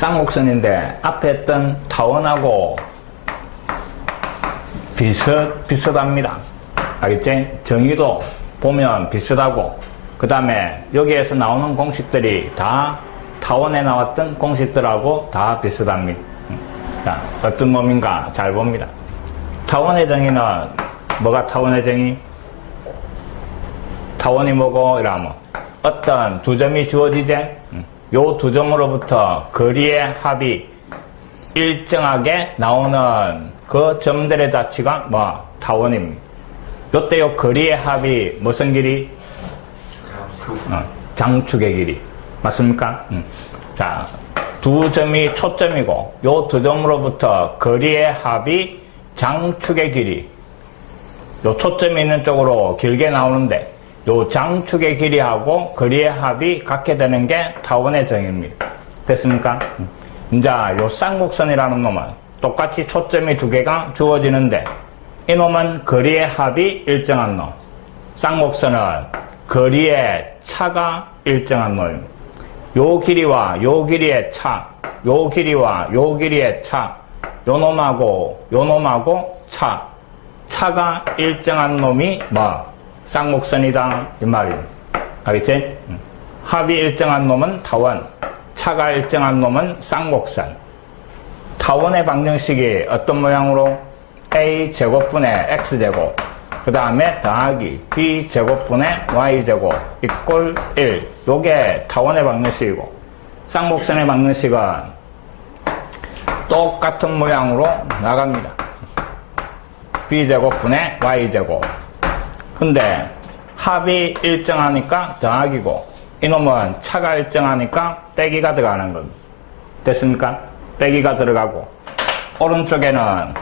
쌍곡선인데 앞에 했던 타원하고 비슷합니다. 알겠지? 정의도 보면 비슷하고, 그 다음에 여기에서 나오는 공식들이 다 타원에 나왔던 공식들하고 다 비슷합니다. 자, 어떤 놈인가 잘 봅니다. 타원의 정의는 뭐가 타원의 정의? 타원이 뭐고? 이러면 어떤 두 점이 주어지지? 요 두 점으로부터 거리의 합이 일정하게 나오는 그 점들의 자체가 뭐? 타원입니다. 요때 요 거리의 합이 무슨 길이? 장축의 길이. 맞습니까? 자, 두 점이 초점이고 요 두 점으로부터 거리의 합이 장축의 길이. 요 초점이 있는 쪽으로 길게 나오는데 요 장축의 길이하고 거리의 합이 같게 되는 게 타원의 정의입니다. 됐습니까? 이제 요 쌍곡선이라는 놈은 똑같이 초점이 두 개가 주어지는데 이놈은 거리의 합이 일정한 놈. 쌍곡선은 거리의 차가 일정한 놈입니다. 요 길이와 요 길이의 차, 요 길이와 요 길이의 차, 요 놈하고 차가 일정한 놈이 뭐? 쌍곡선이다 이 말입니다. 알겠지? 합이 일정한 놈은 타원, 차가 일정한 놈은 쌍곡선. 타원의 방정식이 어떤 모양으로? a제곱분의 x제곱, 그 다음에 더하기 b제곱분의 y제곱 이꼴 1. 요게 타원의 방정식이고, 쌍곡선의 방정식은 똑같은 모양으로 나갑니다. b제곱분의 y제곱. 근데 합이 일정하니까 더하기고, 이놈은 차가 일정하니까 빼기가 들어가는 겁니다. 됐습니까? 빼기가 들어가고, 오른쪽에는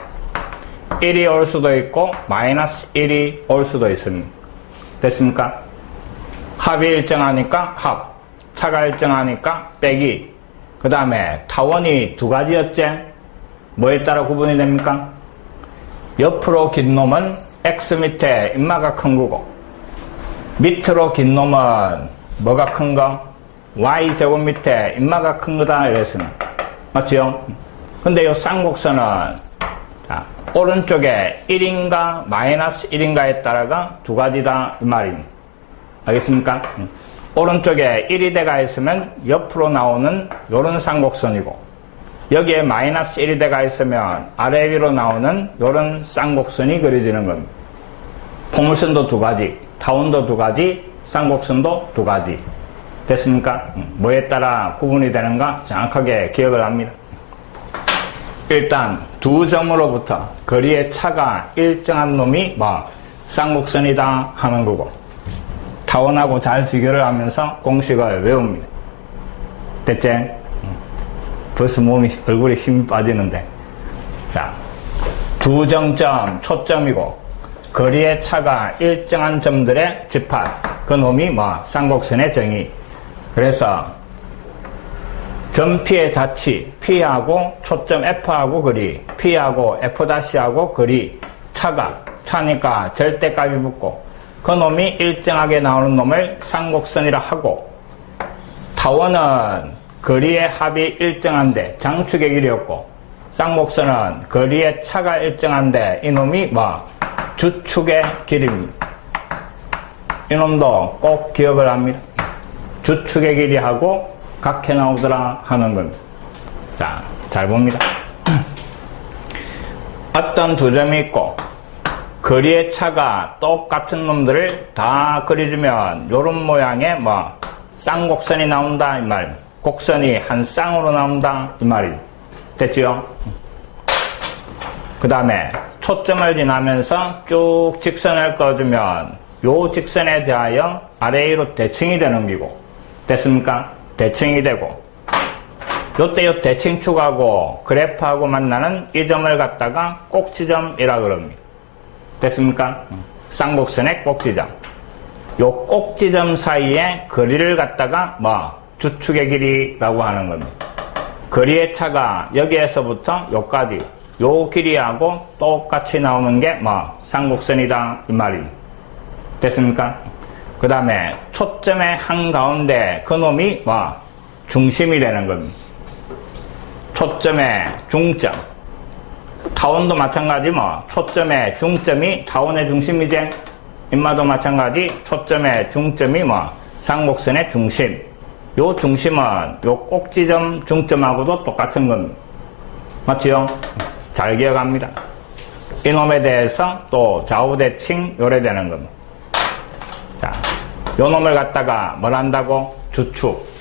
1이 올 수도 있고 마이너스 1이 올 수도 있습니다. 됐습니까? 합이 일정하니까 합, 차가 일정하니까 빼기. 그 다음에 타원이 두 가지였지? 뭐에 따라 구분이 됩니까? 옆으로 긴 놈은 x 밑에 인마가 큰 거고, 밑으로 긴 놈은 뭐가 큰 거? y제곱 밑에 인마가 큰 거다 이랬으면 맞죠? 근데 이 쌍곡선은 오른쪽에 1인가 마이너스 1인가에 따라가 두 가지다 이 말입니다. 알겠습니까? 오른쪽에 1이 대가 있으면 옆으로 나오는 요런 쌍곡선이고, 여기에 마이너스 1이 대가 있으면 아래 위로 나오는 요런 쌍곡선이 그려지는 겁니다. 포물선도 두 가지, 타원도 두 가지, 쌍곡선도 두 가지. 됐습니까? 뭐에 따라 구분이 되는가 정확하게 기억을 합니다. 일단 두 점으로부터 거리의 차가 일정한 놈이 뭐 쌍곡선이다 하는 거고, 타원하고 잘 비교를 하면서 공식을 외웁니다. 됐지? 벌써 얼굴에 힘이 빠지는데. 자, 두 정점 초점이고 거리의 차가 일정한 점들의 집합, 그 놈이 뭐 쌍곡선의 정의. 그래서 점P의 자치, P하고 초점 F하고 거리, P하고 F'하고 거리, 차니까 절대값이 붙고, 그 놈이 일정하게 나오는 놈을 쌍곡선이라 하고, 타원은 거리의 합이 일정한데 장축의 길이였고, 쌍곡선은 거리의 차가 일정한데 이놈이 뭐 주축의 길입니다. 이놈도 꼭 기억을 합니다. 주축의 길이하고 같게 나오더라 하는 겁니다. 자, 잘 봅니다. 어떤 두 점이 있고 거리의 차가 똑같은 놈들을 다 그려주면 요런 모양의 뭐 쌍곡선이 나온다 이 말입니다. 곡선이 한 쌍으로 나온다 이 말입니다. 됐지요? 그 다음에 초점을 지나면서 쭉 직선을 꺼주면 요 직선에 대하여 아래 위로 대칭이 되는 기고, 됐습니까? 대칭이 되고, 요때 요 대칭축하고 그래프하고 만나는 이 점을 갖다가 꼭지점이라 그럽니다. 됐습니까? 쌍곡선의 꼭지점. 요 꼭지점 사이에 거리를 갖다가 뭐 주축의 길이라고 하는 겁니다. 거리의 차가 여기에서부터 요까지 요 길이하고 똑같이 나오는 게 뭐 쌍곡선이다 이 말입니다. 됐습니까? 그 다음에 초점의 한가운데 그 놈이 뭐 중심이 되는 겁니다. 초점의 중점. 타원도 마찬가지 뭐 초점의 중점이 타원의 중심이지. 인마도 마찬가지 초점의 중점이 뭐 쌍곡선의 중심. 요 중심은 요 꼭지점 중점하고도 똑같은 겁니다. 맞지요? 잘 기억합니다. 이놈에 대해서 또 좌우대칭 요래되는 겁니다. 자, 요 놈을 갖다가 뭘 한다고? 주축.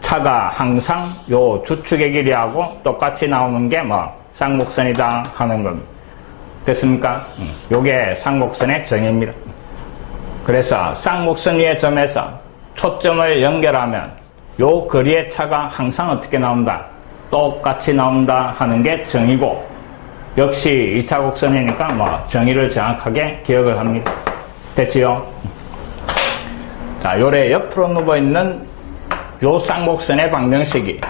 차가 항상 요 주축의 길이하고 똑같이 나오는 게 뭐 쌍곡선이다 하는 겁니다. 됐습니까? 요게 쌍곡선의 정의입니다. 그래서 쌍곡선 위의 점에서 초점을 연결하면 요 거리의 차가 항상 어떻게 나온다? 똑같이 나온다 하는 게 정의고, 역시 2차 곡선이니까 뭐 정의를 정확하게 기억을 합니다. 됐지요? 자, 요래 옆으로 누워있는 요 쌍곡선의 방정식이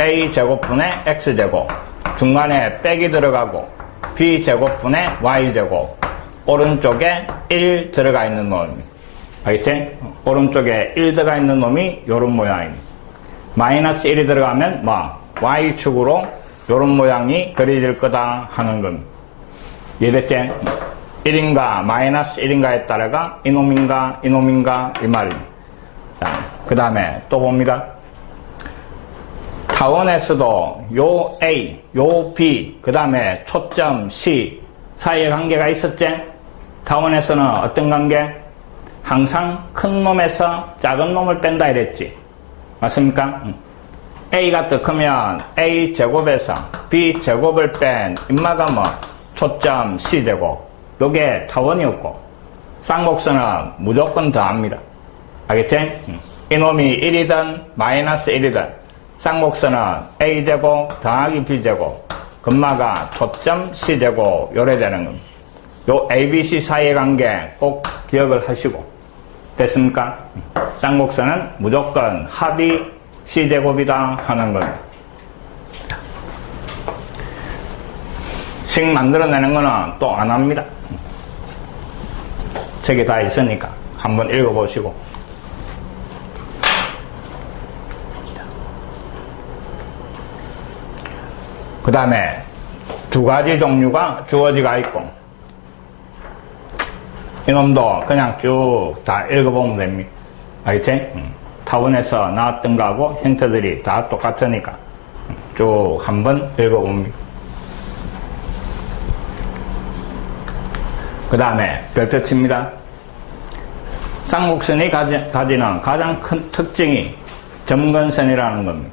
a제곱분의 x제곱, 중간에 빼기 들어가고 b제곱분의 y제곱, 오른쪽에 1 들어가 있는 놈입니다. 알겠지? 오른쪽에 1 들어가 있는 놈이 요런 모양입니다. 마이너스 1이 들어가면 뭐 y축으로 요런 모양이 그려질 거다 하는 겁니다. 이해됐지? 1인가 마이너스 1인가에 따라가 이놈인가 이놈인가 이 말입니다. 자, 그 다음에 또 봅니다. 타원에서도 요 A, 요 B, 그 다음에 초점 C 사이에 관계가 있었지? 타원에서는 어떤 관계? 항상 큰 놈에서 작은 놈을 뺀다 이랬지. 맞습니까? A가 더 크면 A제곱에서 B제곱을 뺀 인마가 뭐 초점 C제곱. 요게 타원이었고, 쌍곡선은 무조건 더합니다. 알겠지? 이놈이 1이든 마이너스 1이든 쌍곡선은 A제곱 더하기 B제곱, 금마가 초점 C제곱 요래 되는 겁니다. 요 ABC 사이의 관계 꼭 기억을 하시고. 됐습니까? 쌍곡선은 무조건 합이 C제곱이다 하는 겁니다. 식 만들어내는 거는 또 안 합니다. 책에 다 있으니까 한번 읽어보시고. 그 다음에 두 가지 종류가 주어지가 있고, 이놈도 그냥 쭉 다 읽어보면 됩니다. 알겠지? 타원에서 나왔던 거하고 힌트들이 다 똑같으니까 쭉 한번 읽어봅니다. 그 다음에 별표 칩니다. 쌍곡선이 가지는 가장 큰 특징이 점근선이라는 겁니다.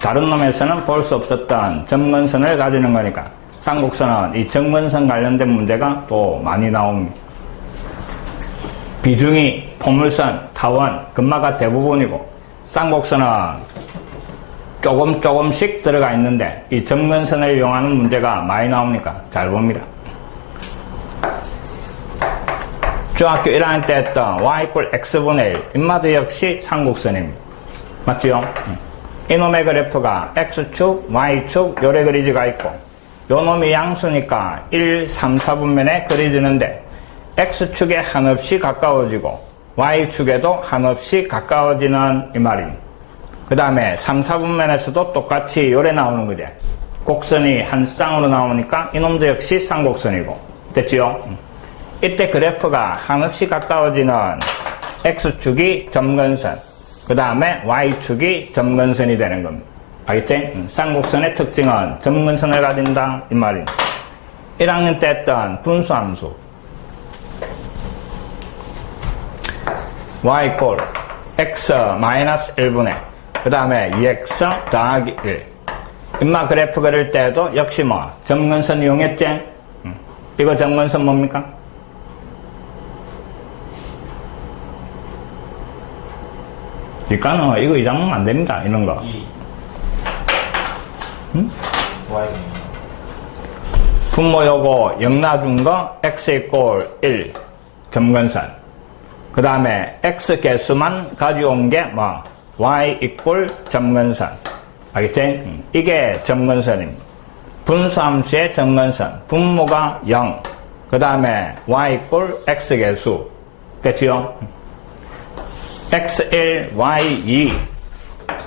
다른 놈에서는 볼 수 없었던 점근선을 가지는 거니까 쌍곡선은 이 점근선 관련된 문제가 또 많이 나옵니다. 비중이 포물선, 타원, 금마가 대부분이고, 쌍곡선은 조금씩 들어가 있는데 이 점근선을 이용하는 문제가 많이 나오니까 잘 봅니다. 중학교 1학년 때 했던 y = x분의 1, 인마도 역시 쌍곡선입니다. 맞지요? 이놈의 그래프가 x축, y축 요래 그리지가 있고, 요놈이 양수니까 1, 3, 4분면에 그려지는데 x축에 한없이 가까워지고 y축에도 한없이 가까워지는 이 말입니다. 그 다음에 3, 4분면에서도 똑같이 요래 나오는 거죠. 곡선이 한 쌍으로 나오니까 이놈도 역시 쌍곡선이고. 됐지요? 이때 그래프가 한없이 가까워지는 x축이 점근선, 그 다음에 y축이 점근선이 되는 겁니다. 알겠지? 쌍곡선의 특징은 점근선을 가진다 이 말입니다. 1학년 때 했던 분수함수 y = x 마이너스 1분의 그 다음에 2x 더하기 1. 인마 그래프 그릴 때도 역시 뭐 점근선 이용했지? 이거 점근선 뭡니까? 그러니까 이거 이장면 안 됩니다. 이런 거. 응? 분모 요거 0 놔준 거 x = 1 점근선. 그 다음에 x 개수만 가져온 게 뭐 y = 점근선. 알겠지? 이게 점근선입니다. 분수함수의 점근선. 분모가 0. 그 다음에 y = x 개수. 됐지요? x1, y2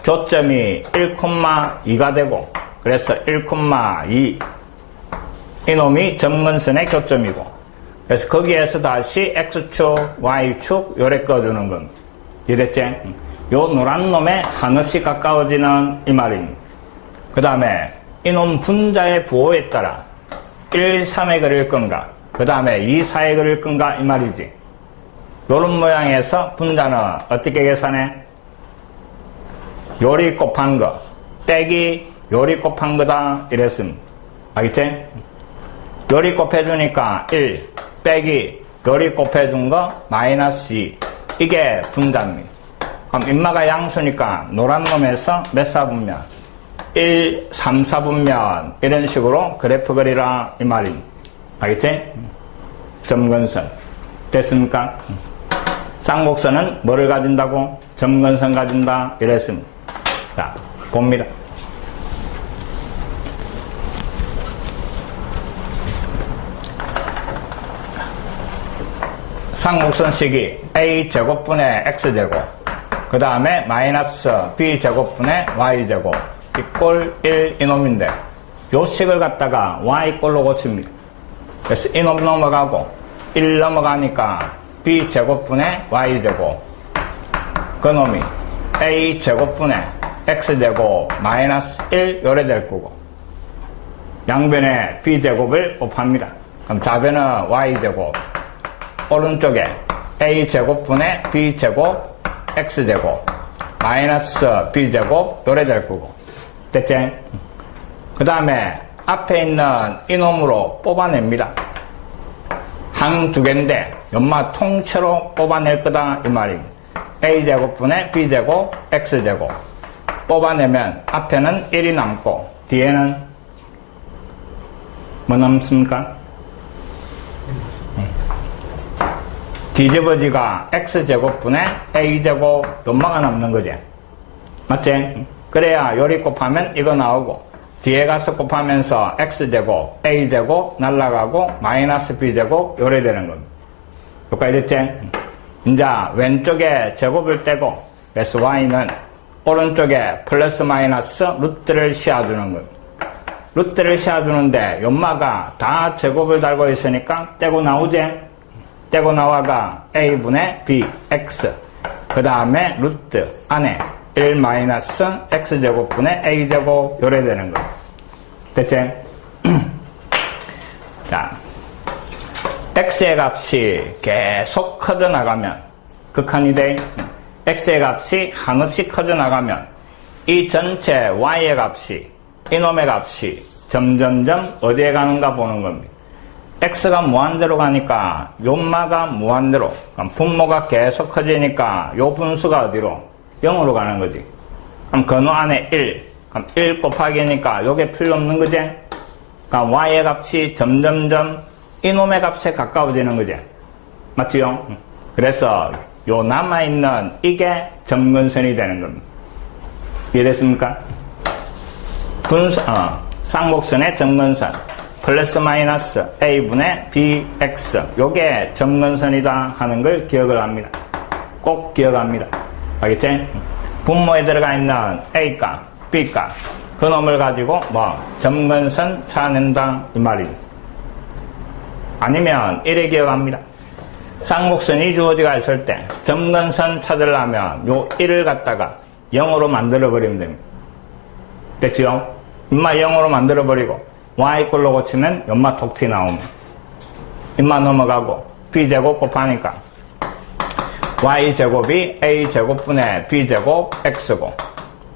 교점이 1,2가 되고, 그래서 1,2 이놈이 점근선의 교점이고, 그래서 거기에서 다시 X축, Y축 요래 꺼주는 겁니다. 이해됐지? 요 노란 놈에 한없이 가까워지는 이 말입니다. 그 다음에 이놈 분자의 부호에 따라 1, 3에 그릴 건가, 그 다음에 2, 4에 그릴 건가 이 말이지. 요런 모양에서 분자는 어떻게 계산해? 요리 곱한 거 빼기 요리 곱한 거다 이랬습니다. 알겠지? 요리 곱해주니까 1 빼기 요리 곱해준 거 마이너스 2 이게 분자입니다. 그럼 인마가 양수니까 노란 놈에서 몇 사분면? 1, 3, 4분면 이런 식으로 그래프 그리라 이 말입니다. 알겠지? 점근선 됐습니까? 쌍곡선은 뭐를 가진다고? 점근선 가진다 이랬습니다. 자, 봅니다. 쌍곡선식이 a제곱분의 x제곱, 그 다음에 마이너스 b제곱분의 y제곱 이꼴 1 이놈인데 요 식을 갖다가 y꼴로 고칩니다. 그래서 이놈 넘어가고 1 넘어가니까 b제곱분의 y제곱, 그 놈이 a제곱분의 x제곱 마이너스 1 요래 될 거고, 양변에 b제곱을 곱합니다. 그럼 좌변은 y제곱, 오른쪽에 a제곱분의 b제곱 x제곱 마이너스 b제곱 요래 될 거고, 됐지? 그 다음에 앞에 있는 이놈으로 뽑아냅니다. 항 두 개인데 연마 통째로 뽑아낼 거다 이 말입니다. a제곱분의 b제곱 x제곱 뽑아내면 앞에는 1이 남고 뒤에는 뭐 남습니까? 뒤집어지가 x제곱분의 a제곱 연마가 남는 거지. 맞지? 그래야 요리 곱하면 이거 나오고, 뒤에 가서 곱하면서 x제곱, a제곱 날라가고 마이너스 b제곱 요래 되는 겁니다. 여기까지 됐지? 이제 왼쪽에 제곱을 떼고, 그래서 y는 오른쪽에 플러스 마이너스 루트를 씌워주는 겁니다. 루트를 씌워주는데 연마가 다 제곱을 달고 있으니까 떼고 나오지? 떼고 나와가 a분의 b, x, 그 다음에 루트 안에 1 마이너스 x제곱분의 a제곱 요래 되는 거예요. 됐지? 자, x의 값이 계속 커져 나가면 극한이 돼. x의 값이 한없이 커져 나가면 이 전체 y의 값이, 이놈의 값이 점점점 어디에 가는가 보는 겁니다. x가 무한대로 가니까 요마가 무한대로, 분모가 계속 커지니까 요 분수가 어디로? 0으로 가는 거지. 그럼 근호 안에 1, 그럼 1 곱하기니까 요게 필요 없는 거지. 그럼 y의 값이 점점점 이놈의 값에 가까워지는 거지. 맞지요? 그래서 요 남아있는 이게 점근선이 되는 겁니다. 이해됐습니까? 쌍곡선의 점근선 플러스 마이너스 a분의 bx 요게 점근선이다 하는 걸 기억을 합니다. 꼭 기억합니다. 알겠지? 분모에 들어가 있는 a값, b값 그 놈을 가지고 점근선 찾아낸다 이 말입니다. 아니면 이래 기억합니다. 쌍곡선이 주어지가 있을 때 점근선 찾으려면 요 1을 갖다가 0으로 만들어 버리면 됩니다. 됐지요? 인마 0으로 만들어 버리고 y꼴로 고치면 연마 독티 나옵니다. 인마 넘어가고 b제곱 곱하니까 y제곱이 a제곱분의 b제곱 x고,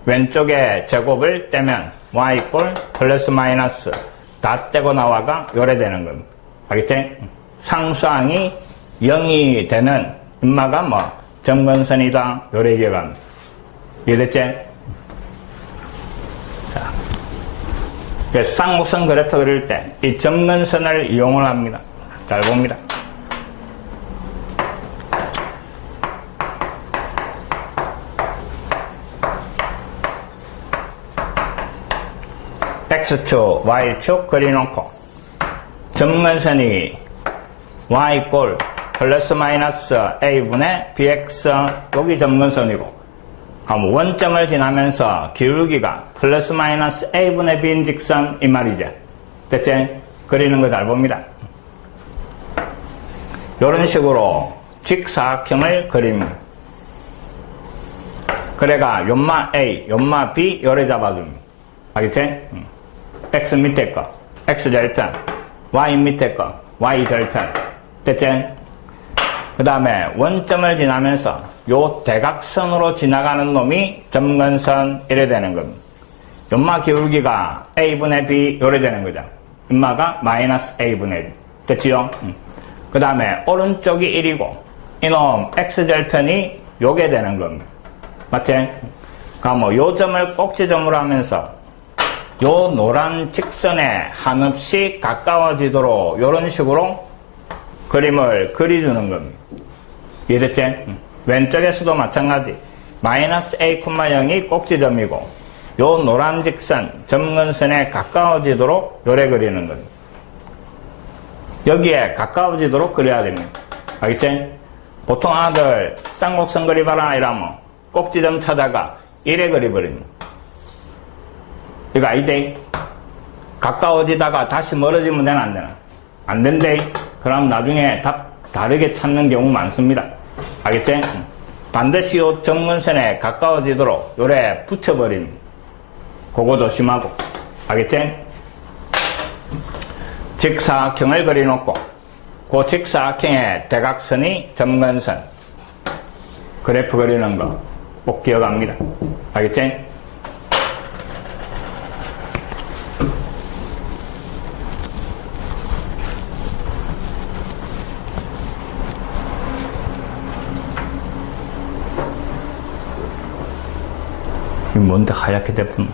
왼쪽에 제곱을 떼면 y꼴 플러스 마이너스 다 떼고 나와가 요래 되는 겁니다. 알겠지? 상수항이 0이 되는 인마가 점근선이다 요래 기억합니다. 이해됐지? 쌍곡선 그래프 그릴 때 이 점근선을 이용을 합니다. 잘 봅니다. x축, y축 그려놓고 점근선이 y꼴 플러스 마이너스 a분의 bx 여기 점근선이고, 그럼 원점을 지나면서 기울기가 플러스 마이너스 a분의 b인 직선 이 말이죠. 됐지? 그리는 거 잘 봅니다. 이런 식으로 직사각형을 그립니다. 그래가 연마 A, 연마 B 요래 잡아줍니다. 알겠지? X 밑에 거, X 절편, Y 밑에 거, Y 절편. 됐지? 그 다음에 원점을 지나면서 요 대각선으로 지나가는 놈이 점근선 이래 되는 겁니다. 연마 기울기가 A분의 B 요래 되는 거죠. 연마가 마이너스 A분의 B. 됐지요? 그 다음에 오른쪽이 1이고 이놈 X절편이 요게 되는 겁니다. 맞지? 그럼 요 점을 꼭지점으로 하면서 요 노란 직선에 한없이 가까워지도록 요런 식으로 그림을 그려주는 겁니다. 이해됐지? 왼쪽에서도 마찬가지. 마이너스 A, 0이 꼭지점이고 요 노란 직선 점근선에 가까워지도록 요래 그리는 겁니다. 여기에 가까워지도록 그려야 됩니다. 알겠지? 보통 아들 쌍곡선 그리봐라 이러면 꼭지점 찾아가 이래 그려버립니다. 이거 아니지? 가까워지다가 다시 멀어지면 되나 안 되나? 안 된대. 그럼 나중에 답 다르게 찾는 경우 많습니다. 알겠지? 반드시 요 점근선에 가까워지도록 요래 붙여버립니다. 그거 조심하고. 알겠지? 직사각형을 그려놓고 그 직사각형의 대각선이 점근선. 그래프 그리는 거 꼭 기억합니다. 알겠지? 이 뭔데 하얗게 됐군.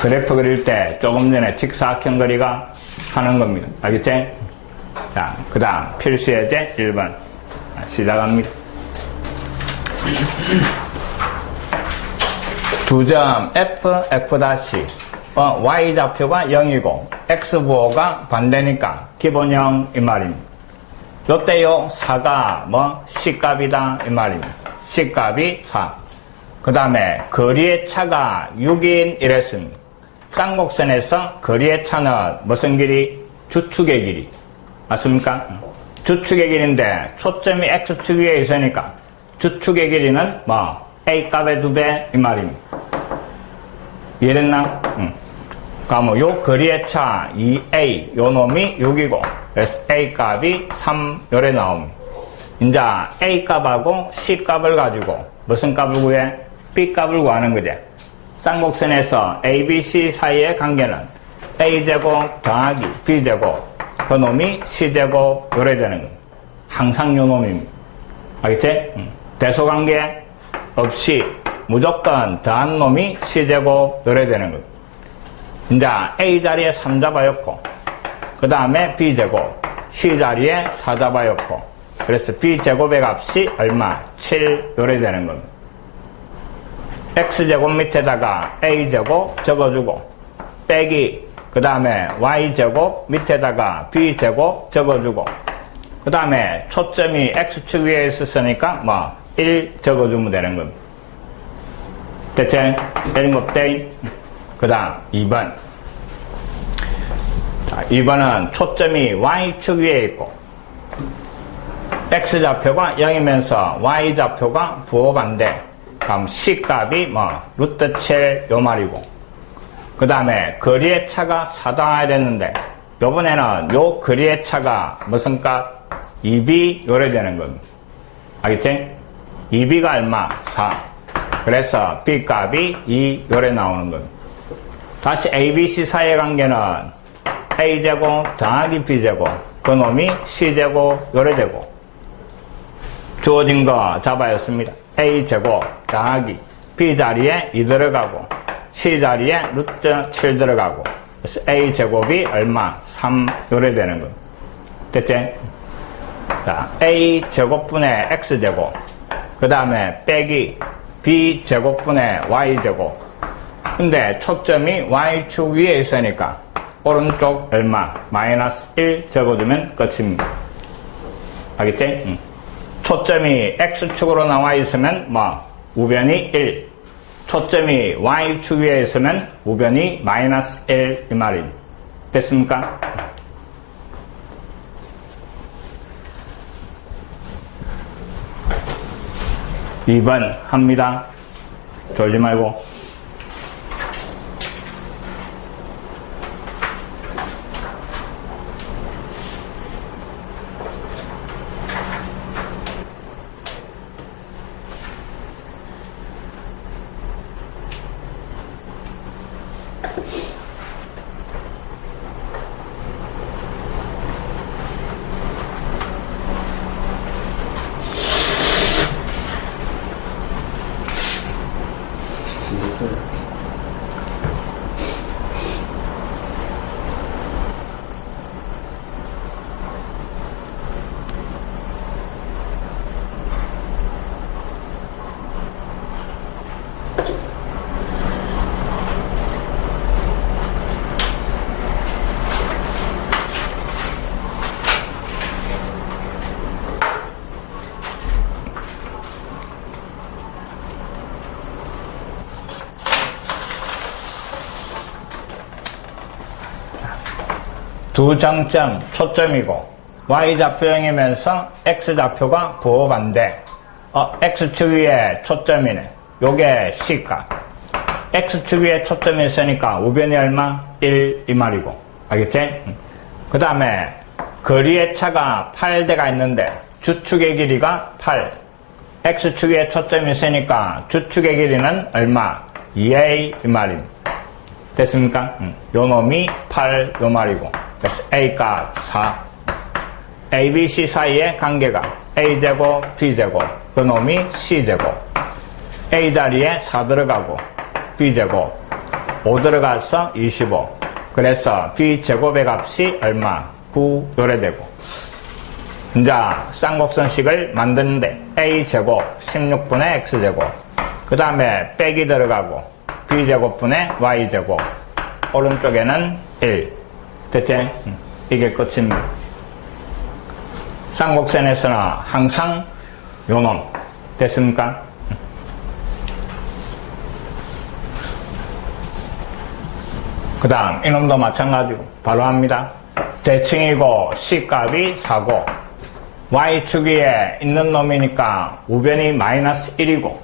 그래프 그릴 때 조금 전에 직사각형 그리가 하는 겁니다. 알겠지? 자, 그 다음 필수 예제 1번 시작합니다. 두 점 F, F' Y좌표가 0이고 X부호가 반대니까 기본형 이 말입니다. 요때요 4가 C값이다 이 말입니다. C값이 4. 그 다음에 거리의 차가 6인 이랬습니다. 쌍곡선에서 거리의 차는 무슨 길이? 주축의 길이. 맞습니까? 주축의 길인데 초점이 X축 위에 있으니까 주축의 길이는 A값의 2배 이 말입니다. 이해됐나? 그럼 요 거리의 차 2A 요 놈이 6이고 그래서 A값이 3 요래 나옵니다. 이제 A값하고 C값을 가지고 무슨 값을 구해? B값을 구하는 거지. 쌍곡선에서 ABC 사이의 관계는 A제곱 더하기 B제곱 그 놈이 C제곱 요래 되는 겁니다. 항상 요 놈입니다. 알겠지? 대소관계 없이 무조건 더한 놈이 C제곱 요래 되는 겁니다. 이제 A 자리에 3 잡아였고 그 다음에 B제곱 C 자리에 4 잡아였고 그래서 B제곱의 값이 얼마? 7 요래 되는 겁니다. X제곱 밑에다가 A제곱 적어주고 빼기 그 다음에 Y제곱 밑에다가 B제곱 적어주고 그 다음에 초점이 X축 위에 있었으니까 1 적어주면 되는 겁니다. 됐지? 1곱대 그 다음 2번. 자, 2번은 초점이 Y축 위에 있고 X좌표가 0이면서 Y좌표가 부호반대. 그럼 C값이 루트 7 요 말이고 그 다음에 거리의 차가 4다 이랬는데 요번에는 요 거리의 차가 무슨 값? 2B 요래 되는 겁니다. 알겠지? 2B가 얼마? 4. 그래서 B값이 2 요래 나오는 겁니다. 다시 ABC 사이의 관계는 A제곱 더하기 B제곱 그 놈이 C제곱 요래 되고 주어진 거 잡아였습니다. A제곱 더하기 B 자리에 2 들어가고 C 자리에 루트 7 들어가고 그래서 A제곱이 얼마? 3 요래 되는 겁니다. 됐지? 자, A제곱분의 X제곱 그 다음에 빼기 B제곱분의 Y제곱 근데 초점이 Y축 위에 있으니까 오른쪽 얼마? 마이너스 1 적어주면 끝입니다. 알겠지? 초점이 X축으로 나와 있으면 뭐 우변이 1. 초점이 Y축 위에 있으면 우변이 마이너스 1 이 말이 됐습니까? (2번) 합니다. 졸지 말고. 두 장점 초점이고 Y좌표형이면서 X좌표가 부호반대. X축 위에 초점이네. 요게 C값. X축 위에 초점이 있으니까 우변이 얼마? 1 이 말이고. 알겠지? 그 다음에 거리의 차가 8대가 있는데 주축의 길이가 8. X축 위에 초점이 있으니까 주축의 길이는 얼마? 2A 이 말입니다. 됐습니까? 요 놈이 8 요 말이고. 그래서 A값 4. A, B, C 사이의 관계가 A제곱, B제곱, 그 놈이 C제곱. A 자리에 4 들어가고 B제곱 5 들어가서 25. 그래서 B제곱의 값이 얼마? 9 요래 되고. 이제 쌍곡선식을 만드는데 A제곱 16분의 X제곱, 그 다음에 빼기 들어가고 B제곱분의 Y제곱, 오른쪽에는 1. 됐지? 이게 끝입니다. 쌍곡선에서는 항상 요놈. 됐습니까? 그 다음 이놈도 마찬가지고 바로 합니다. 대칭이고 C값이 4고 Y축 위에 있는 놈이니까 우변이 마이너스 1이고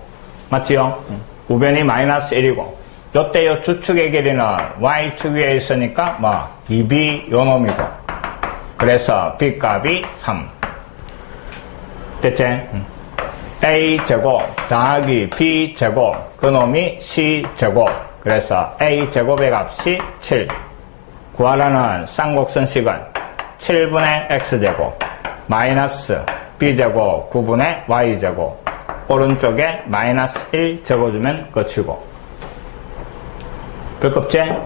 맞지요? 우변이 마이너스 1이고 요때 요 주축의 길이는 Y축 위에 있으니까 뭐 2B 요 놈이고 그래서 B값이 3. 됐지? A제곱 더하기 B제곱 그 놈이 C제곱, 그래서 A제곱의 값이 7. 구하라는 쌍곡선식은 7분의 X제곱 마이너스 B제곱 9분의 Y제곱, 오른쪽에 마이너스 1 적어주면 끝이고. 불껍질?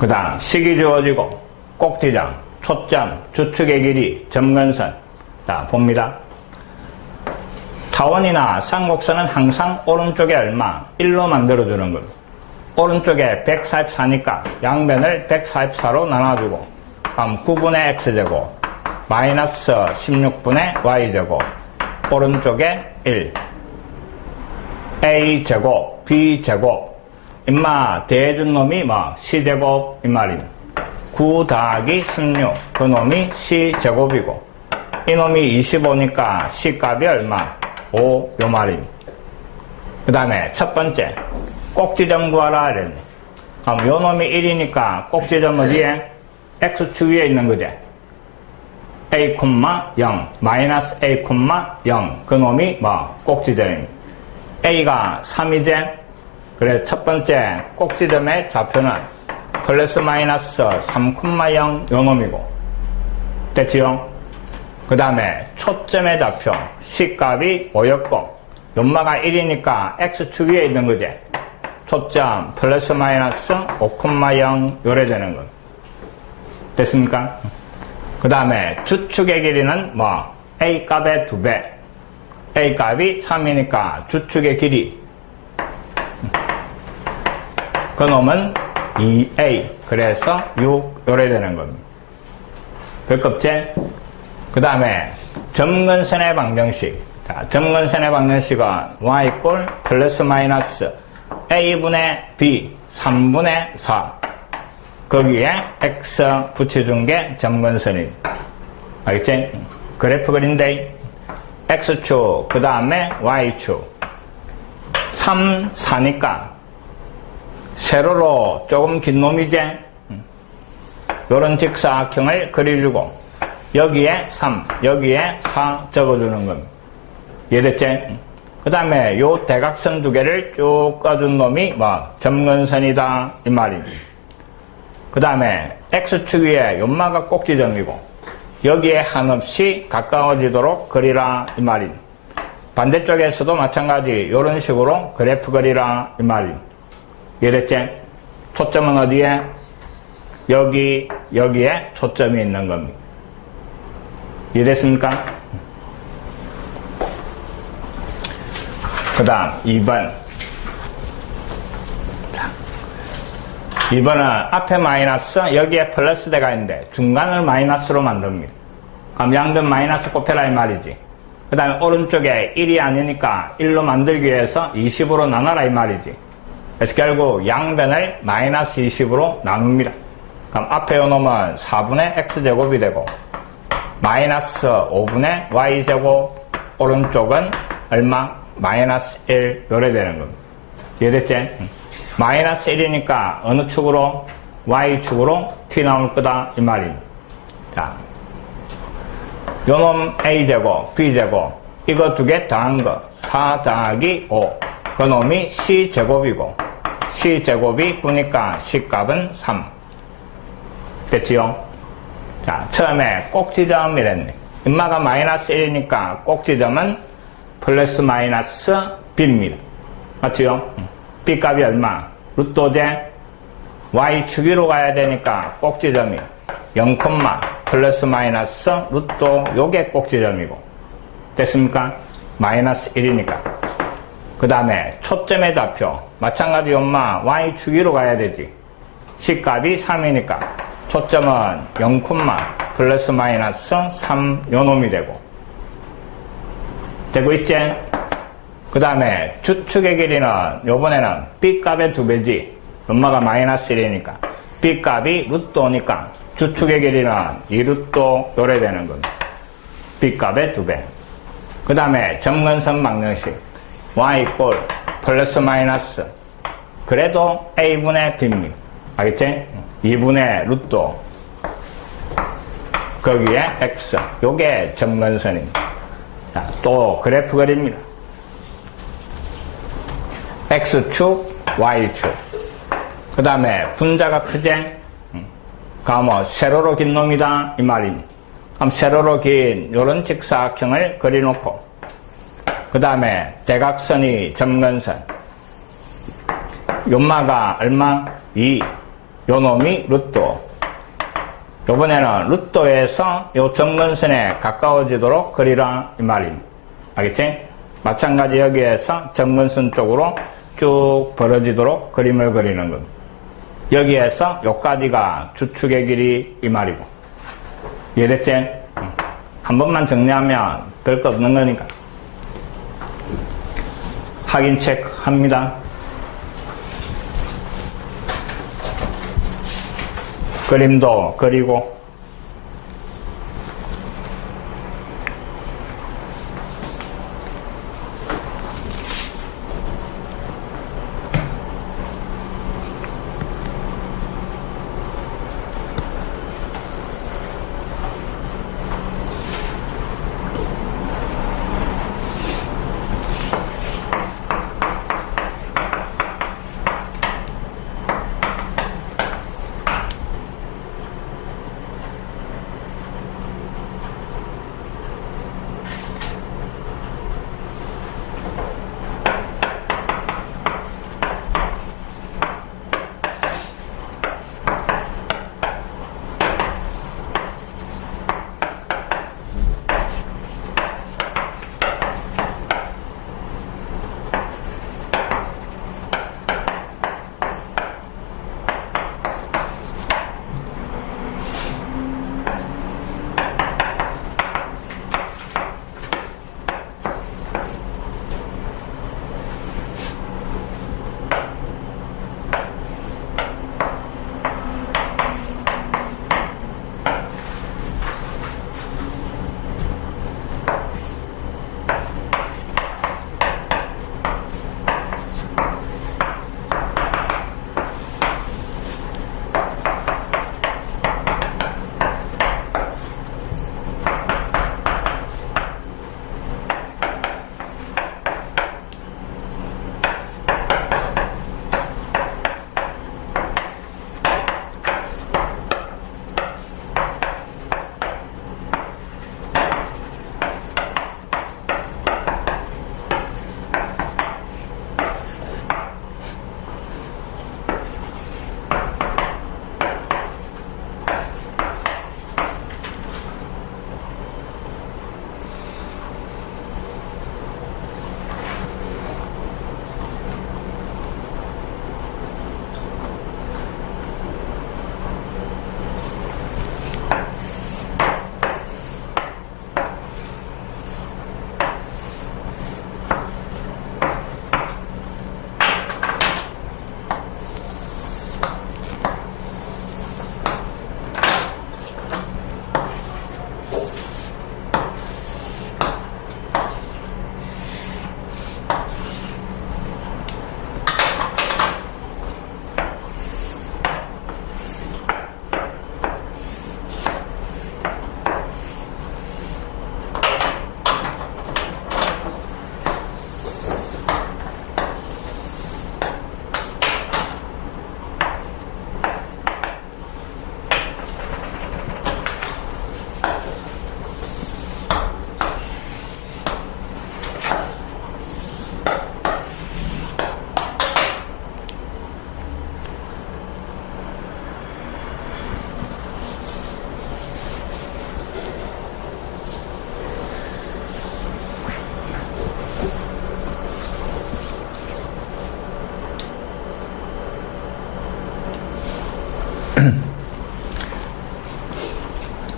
그 다음 식이 주어지고 꼭지점, 초점, 주축의 길이, 점근선. 자 봅니다. 타원이나 쌍곡선은 항상 오른쪽에 얼마? 1로 만들어주는 겁니다. 오른쪽에 144니까 양변을 144로 나눠주고 다음 9분의 X제곱 마이너스 16분의 Y제곱, 오른쪽에 1. A제곱 B제곱 임마 대해준 놈이 뭐 C제곱 이 말입니다. 9 더하기 16 그 놈이 C제곱이고 이 놈이 25니까 C값이 얼마? 5 요 말입니다. 그 다음에 첫 번째 꼭지점 구하라 이랬네. 그럼 요 놈이 1이니까 꼭지점 어디에? X축 위에 있는 거지. A, 0 마이너스 A, 0 그 놈이 뭐 꼭지점입니다. A가 3이제. 그래서 첫 번째 꼭지점의 좌표는 플러스 마이너스 3,0 요 놈이고. 됐지요? 그 다음에 초점의 좌표 C값이 5였고 연마가 1이니까 X축 위에 있는 거지. 초점 플러스 마이너스 5,0 요래 되는 거. 됐습니까? 그 다음에 주축의 길이는 뭐 A값의 2배. A값이 3이니까 주축의 길이 그 놈은 2a 그래서 6 요래 되는 겁니다. 별거 없지? 그 다음에 점근선의 방정식. 자, 점근선의 방정식은 y 꼴 플러스 마이너스 a분의 b 3분의 4 거기에 x 붙여준 게 점근선입니다. 알겠지? 그래프 그린데 x축 그 다음에 y축 3, 4니까 세로로 조금 긴 놈이지? 요런 직사각형을 그려주고 여기에 3, 여기에 4 적어주는 겁니다. 이해됐지? 그 다음에 요 대각선 두 개를 쭉 꺼준 놈이 뭐 점근선이다 이 말입니다. 그 다음에 x축 위에 연마가 꼭지점이고 여기에 한없이 가까워지도록 그리라 이 말입니다. 반대쪽에서도 마찬가지 이런 식으로 그래프 그리라 이 말입니다. 이해됐지? 초점은 어디에? 여기에 초점이 있는 겁니다. 이해됐습니까? 그 다음 2번. 2번은 앞에 마이너스 여기에 플러스 대가 있는데 중간을 마이너스로 만듭니다. 그럼 양변 마이너스 곱해라 이 말이지. 그 다음에 오른쪽에 1이 아니니까 1로 만들기 위해서 20으로 나눠라 이 말이지. 그래서 결국 양변을 마이너스 20으로 나눕니다. 그럼 앞에 요 놈은 4분의 x제곱이 되고 마이너스 5분의 y제곱 오른쪽은 얼마? 마이너스 1 요래 되는 겁니다. 이해됐지? 마이너스 1이니까 어느 축으로? y축으로 t 나올 거다 이 말입니다. 자, 요놈 a제곱 b제곱 이거 두 개 더한 거 4 더하기 5 그놈이 c제곱이고 c제곱이 9니까 c값은 3 됐지요? 자, 처음에 꼭지점이랬네. 인마가 마이너스 1이니까 꼭지점은 플러스 마이너스 b입니다. 맞지요? b값이 얼마? 루토제 y축 위로 가야 되니까 꼭지점이 0, 플러스 마이너스 루토 요게 꼭지점이고 됐습니까? 마이너스 1이니까 그 다음에 초점의 좌표 마찬가지 엄마 y축 위로 가야 되지. c값이 3이니까 초점은 0, 플러스 마이너스 3 요놈이 되고 있지? 그 다음에 주축의 길이는 요번에는 b값의 2배지. 엄마가 마이너스 1이니까 b값이 루트 5니까 주축의 길이는 2루트 요래 되는 겁니다. b값의 2배. 그 다음에 점근선 방정식 y 꼴 플러스 마이너스 그래도 a분의 b입니다. 알겠지? 2분의 루트 거기에 x 요게 점근선입니다. 자, 또 그래프 그립니다. x축 y축 그 다음에 분자가 크제? 그럼 세로로 긴 놈이다 이 말입니다. 그럼 세로로 긴 요런 직사각형을 그려놓고 그 다음에 대각선이 점근선 요마가 얼마? 2 요놈이 루트 요번에는 루트에서 요 점근선에 가까워지도록 그리라 이 말입니다. 알겠지? 마찬가지 여기에서 점근선 쪽으로 쭉 벌어지도록 그림을 그리는 겁니다. 여기에서 요까지가 주축의 길이 이 말이고 이해됐지? 한 번만 정리하면 별거 없는 거니까 확인 체크합니다. 그림도 그리고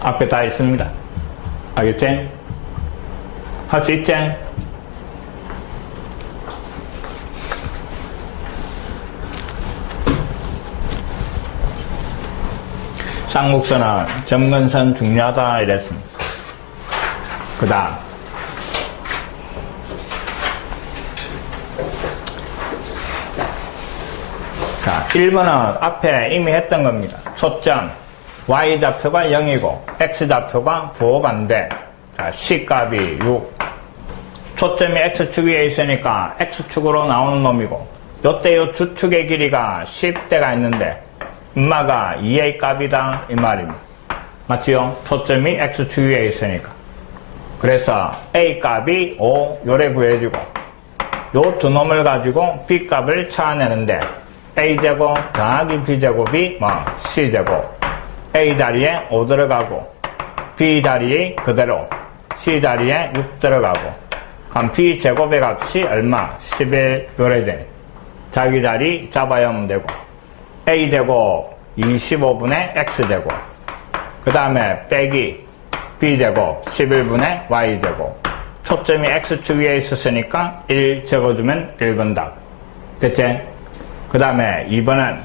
앞에 다 있습니다. 알겠지? 할 수 있지? 쌍곡선은 점근선 중요하다 이랬습니다. 그 다음 자, 1번은 앞에 이미 했던 겁니다. 초점 Y좌표가 0이고 X좌표가 부호반대. 자, C값이 6. 초점이 X축 위에 있으니까 X축으로 나오는 놈이고 요때 요 주축의 길이가 10대가 있는데 음마가 2의 값이다 이 말입니다. 맞지요? 초점이 X축 위에 있으니까. 그래서 A 값이 5 요래 구해주고 요 두 놈을 가지고 B 값을 찾아내는데 A제곱 더하기 B제곱이 C제곱. A 자리에 5 들어가고 B 자리에 그대로 C 자리에 6 들어가고 그럼 B제곱의 값이 얼마? 11 요래 되니 자기 자리 잡아야 하면 되고 A제곱 25분의 X제곱 그 다음에 빼기 B제곱 11분의 Y제곱 초점이 X축 위에 있었으니까 1 적어주면 1번 답. 됐지? 그 다음에 2번은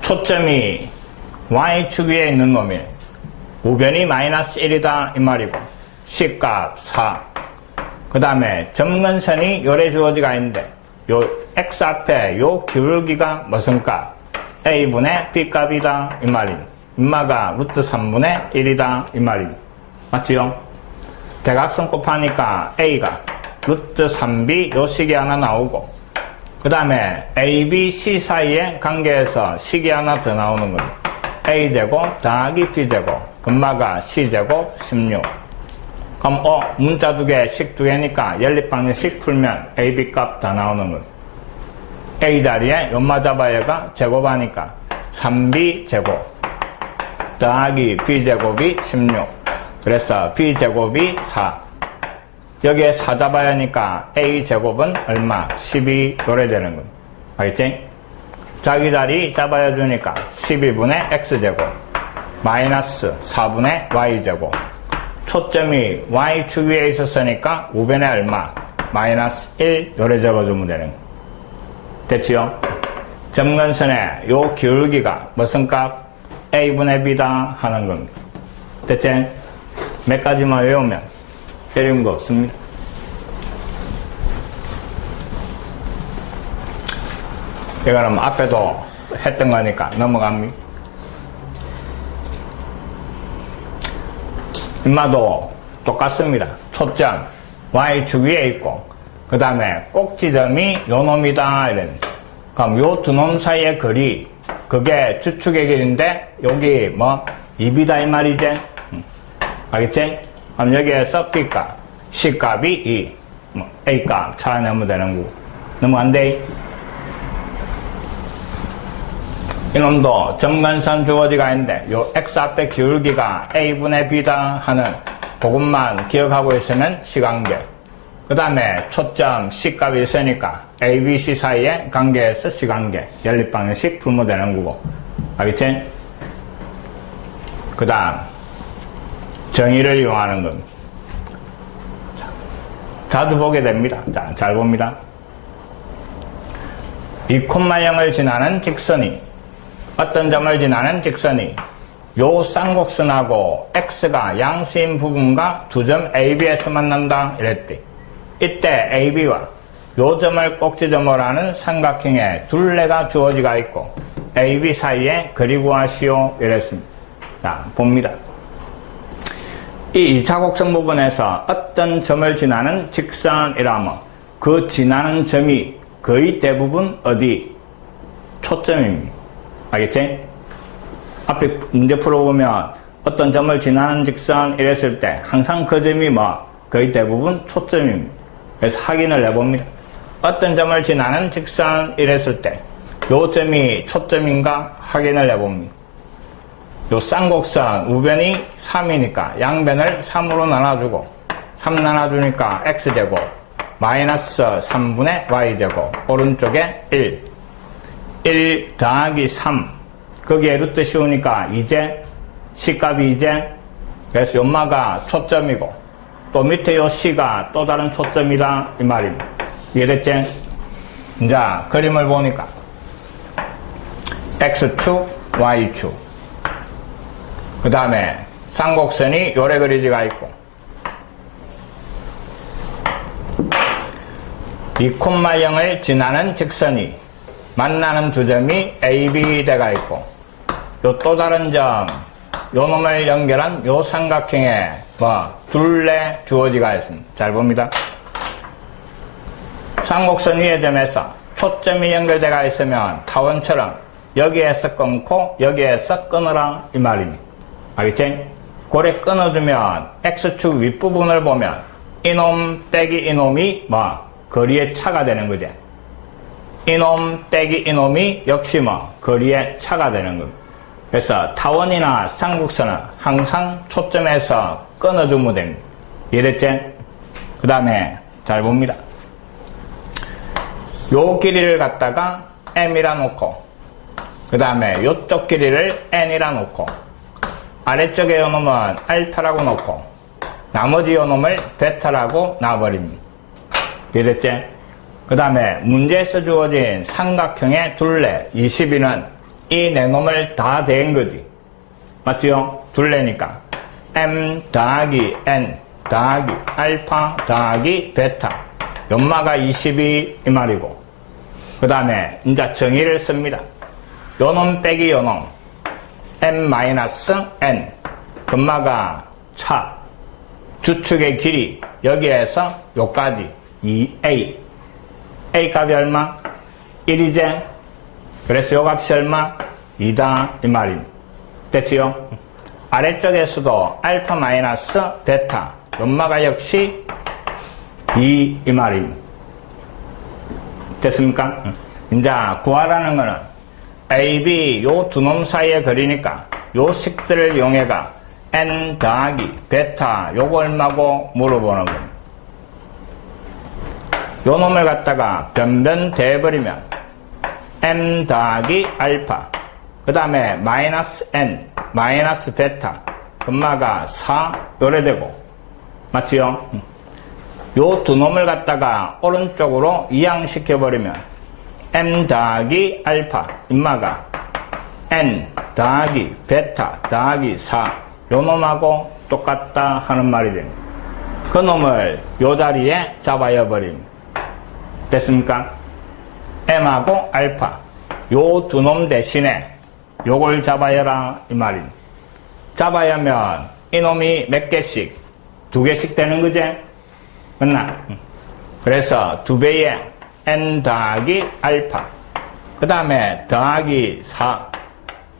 초점이 Y축 위에 있는 놈이 우변이 마이너스 1이다 이 말이고 C값 4. 그 다음에 점근선이 요래 주어지가 있는데 요 X 앞에 요 기울기가 무슨 값? A분의 B값이다 이 말입니다. 음마가 루트 3분의 1이다 이 말입니다. 맞지요? 대각선 곱하니까 A가 루트 3B 요 식이 하나 나오고 그 다음에 A, B, C 사이의 관계에서 식이 하나 더 나오는 거죠. A제곱 더하기 B제곱 금마가 C제곱 16. 그럼 문자 두 개, 식 두 개니까 연립방정식 풀면 A, B 값 다 나오는 거죠. A 자리에 연마 잡아야가 제곱하니까 3B 제곱 더하기 B제곱이 16. 그래서 B제곱이 4. 여기에 4 잡아야 하니까 A제곱은 얼마? 12 요래 되는 거예요. 알겠지? 자기 자리 잡아야 주니까 12분의 X제곱 마이너스 4분의 Y제곱 초점이 Y축 위에 있었으니까 우변에 얼마? 마이너스 1 요래 적어주면 되는 거예요. 됐지요? 점근선의 요 기울기가 무슨 값? A분의 B다 하는 겁니다. 됐지? 몇 가지만 외우면 때리는 거 없습니다. 이거는 앞에도 했던 거니까 넘어갑니다. 인마도 똑같습니다. 초점 Y축 위에 있고 그 다음에 꼭지점이 요 놈이다 이런. 그럼 요 두 놈 사이의 거리 그게 주축의 길인데 여기 2B다 이 말이지? 알겠지? 그럼 여기에서 B값, C값이 2, A값 찾아내면 되는 거고. 넘어간대. 이놈도 점근선 주어지가 있는데 요 X 앞에 기울기가 A분의 B다 하는 그것만 기억하고 있으면 시간계. 그 다음에 초점 C값이 있으니까 A, B, C 사이의 관계에서 시간계. 연립방정식 풀면 되는 거고. 알겠지? 그 다음 정의를 이용하는 겁니다. 자주 보게 됩니다. 자, 잘 봅니다. 2,0을 지나는 직선이 어떤 점을 지나는 직선이 요 쌍곡선하고 X가 양수인 부분과 두 점 AB에서 만난다 이랬대. 이때 AB와 요 점을 꼭지점으로 하는 삼각형에 둘레가 주어지가 있고 AB 사이에 거리 구하시오 이랬습니다. 자, 봅니다. 이 2차 곡선 부분에서 어떤 점을 지나는 직선이라면 그 지나는 점이 거의 대부분 어디? 초점입니다. 알겠지? 앞에 문제 풀어보면 어떤 점을 지나는 직선 이랬을 때 항상 그 점이 거의 대부분 초점입니다. 그래서 확인을 해봅니다. 어떤 점을 지나는 직선 이랬을 때 요 점이 초점인가 확인을 해봅니다. 요 쌍곡선 우변이 3이니까 양변을 3으로 나눠주고 3 나눠주니까 X제곱 마이너스 3분의 Y제곱 오른쪽에 1 더하기 3 거기에 루트 씌우니까 이제 C값이 이제 그래서 연마가 초점이고 또 밑에 요 C가 또 다른 초점이다 이 말입니다. 이해됐지? 이제 그림을 보니까 X축, Y축 그 다음에 쌍곡선이 요래 그리지가 있고 이 콤마 0을 지나는 직선이 만나는 두 점이 A, B 대가 있고 요 또 다른 점 요 놈을 연결한 요 삼각형에 둘레 주어지가 있습니다. 잘 봅니다. 쌍곡선 위의 점에서 초점이 연결되어 있으면 타원처럼 여기에서 끊고 여기에서 끊으라 이 말입니다. 알겠지? 고래 끊어주면 X축 윗부분을 보면 이놈 빼기 이놈이 거리의 차가 되는 거지. 이놈 빼기 이놈이 역시 거리의 차가 되는 겁니다. 그래서 타원이나 쌍곡선은 항상 초점에서 끊어주면 됩니다. 이해됐지? 그 다음에 잘 봅니다. 요 길이를 갖다가 M이라 놓고 그 다음에 요쪽 길이를 N이라 놓고 아래쪽에 요 놈은 알파라고 놓고 나머지 요 놈을 베타라고 놔버립니다. 이해됐지? 그 다음에 문제에서 주어진 삼각형의 둘레 22는 이 네 놈을 다 댄 거지. 맞죠? 둘레니까 M 더하기 N 더하기 알파 더하기 베타 연마가 22 이 말이고 그 다음에 이제 정의를 씁니다. 요 놈 빼기 요 놈 M-N 금마가 차 주축의 길이 여기에서 요까지 2A A 값이 얼마? 1이제 그래서 요 값이 얼마? 2다 이 말입니다. 됐지요? 아래쪽에서도 알파 마이너스 베타 연마가 역시 2 이 말입니다. 됐습니까? 이제 구하라는 거는 A, B 요 두 놈 사이의 거리니까 요 식들을 이용해가 N 더하기 베타 요거 얼마고 물어보는 겁니다. 요 놈을 갖다가 변변 대해버리면 M 더하기 알파 그 다음에 마이너스 N 마이너스 베타 금마가 4 요래 되고 맞지요? 요 두 놈을 갖다가 오른쪽으로 이항시켜버리면 M 더하기 알파 인마가 N 더하기 베타 더하기 4 요 놈하고 똑같다 하는 말이 됩니다. 그 놈을 요 자리에 잡아야 버립니다. 됐습니까? M하고 알파 요 두 놈 대신에 요걸 잡아야라 이 말입니다. 잡아야 하면 이놈이 몇 개씩? 2개씩 되는 거지? 맞나? 그래서 2배의 N 더하기 알파 그 다음에 더하기 4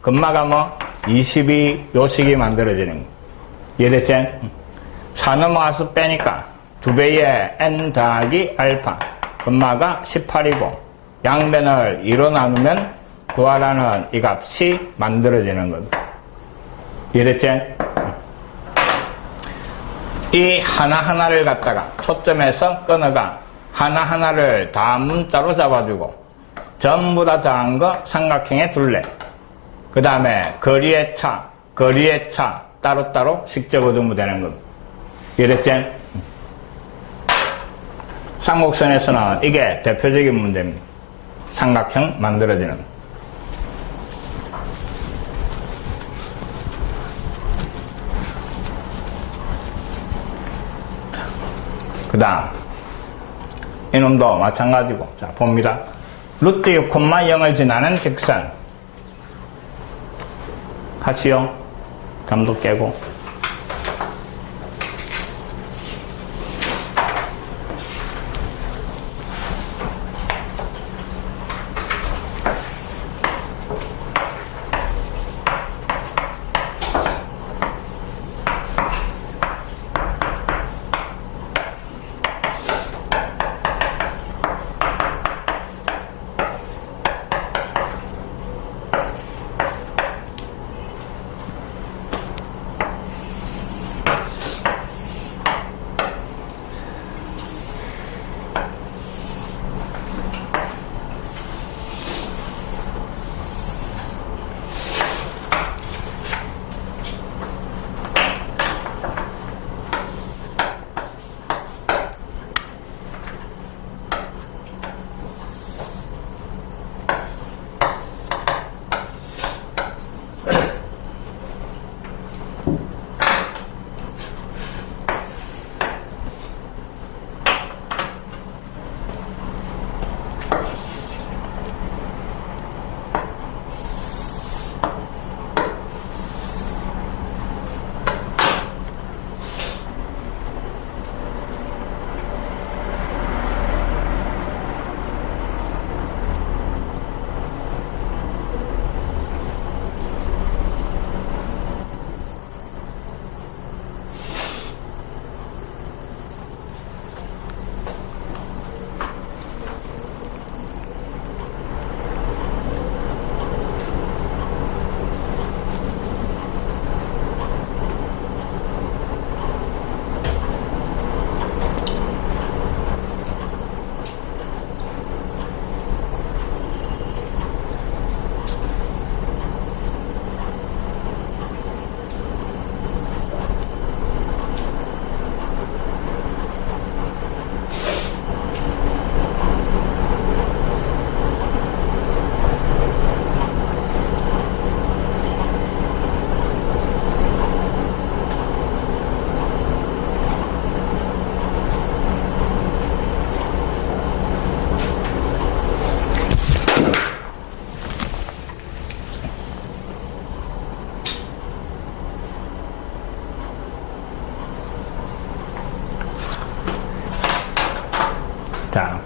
금마가 22 요식이 만들어지는 거 이해됐지? 4 넘어가서 빼니까 2배의 N 더하기 알파 금마가 18이고 양변을 2로 나누면 구하라는 이 값이 만들어지는 겁니다. 이해됐지? 이 하나하나를 갖다가 초점에서 끊어가 하나하나를 다 문자로 잡아주고 전부 다 더한 거 삼각형의 둘레 그 다음에 거리의 차 따로따로 식 적어두면 되는 겁니다. 이해됐지? 쌍곡선에서는 이게 대표적인 문제입니다. 삼각형 만들어지는 그 다음 이놈도 마찬가지고 자 봅니다. 루트 6,0을 지나는 직선 하시오. 잠도 깨고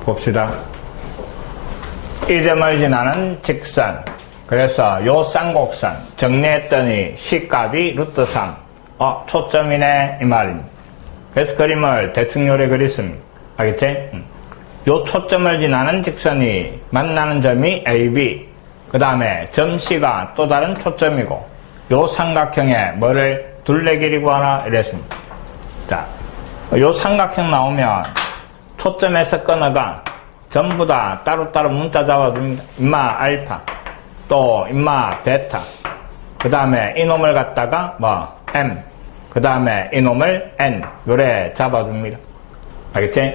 봅시다. 이 점을 지나는 직선. 그래서 요 쌍곡선 정리했더니 C값이 루트 3. 초점이네 이 말입니다. 그래서 그림을 대충 요래 그렸습니다. 알겠지? 요 초점을 지나는 직선이 만나는 점이 AB. 그 다음에 점 C가 또 다른 초점이고 요 삼각형에 뭐를 둘레 길이 구하라 이랬습니다. 자, 요 삼각형 나오면 초점에서 끊어가 전부 다 따로따로 문자 잡아줍니다. 임마 알파, 또 임마 베타, 그 다음에 이놈을 갖다가 M, 그 다음에 이놈을 N 요래 잡아줍니다. 알겠지?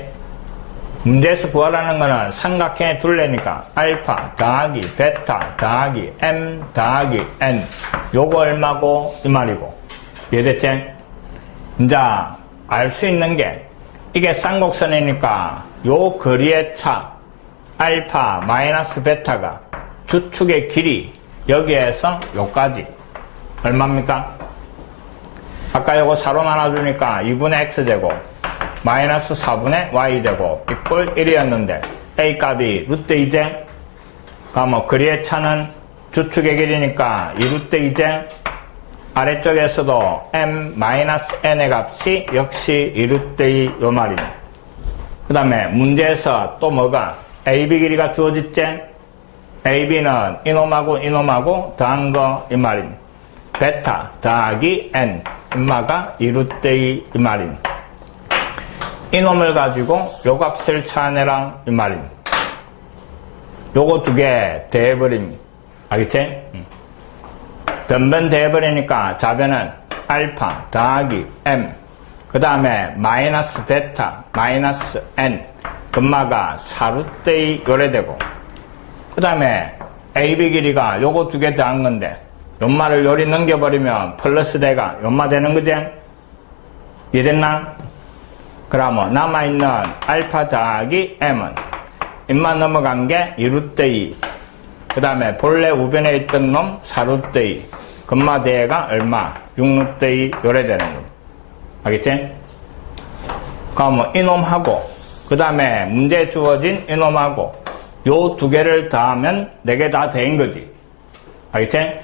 문제에서 구하라는 거는 삼각형의 둘레니까 알파 더하기 베타 더하기 M 더하기 N 요거 얼마고 이 말이고, 이해됐지? 이제 알 수 있는 게 이게 쌍곡선이니까 요 거리의 차 알파 마이너스 베타가 주축의 길이 여기에서 요까지 얼마입니까? 아까 요거 사로 나눠주니까 2분의 x제곱 마이너스 4분의 y제곱 이꼴 1이었는데 a값이 루트 2제, 그러면 거리의 차는 주축의 길이니까 2루트 2제, 아래쪽에서도 m-n의 값이 역시 2루트 2 요 말입니다. 그 다음에 문제에서 또 뭐가 AB 길이가 주어졌지? AB는 이놈하고 이놈하고 더한 거 이 말입니다. 베타 더하기 n 인마가 2루트 2 이 말입니다. 이놈을 가지고 요 값을 찾아내라 이 말입니다. 요거 두 개 대해버립니다. 알겠지? 변변 대해버리니까 좌변은 알파 더하기 m, 그 다음에 마이너스 베타 마이너스 n 금마가 4루트 2 요래 되고, 그 다음에 AB 길이가 요거 두 개 더한 건데 연마를 요리 넘겨버리면 플러스 대가 연마 되는 거지? 이해됐나? 그러면 남아있는 알파 더하기 m은 입만 넘어간 게 2루트 2, 그 다음에 본래 우변에 있던 놈 4루트 2, 금마 대가 얼마? 6루트 2 요래 되는 거. 알겠지? 그러면 이놈하고 그 다음에 문제에 주어진 이놈하고 요 두 개를 더하면 4개 다 된 거지. 알겠지?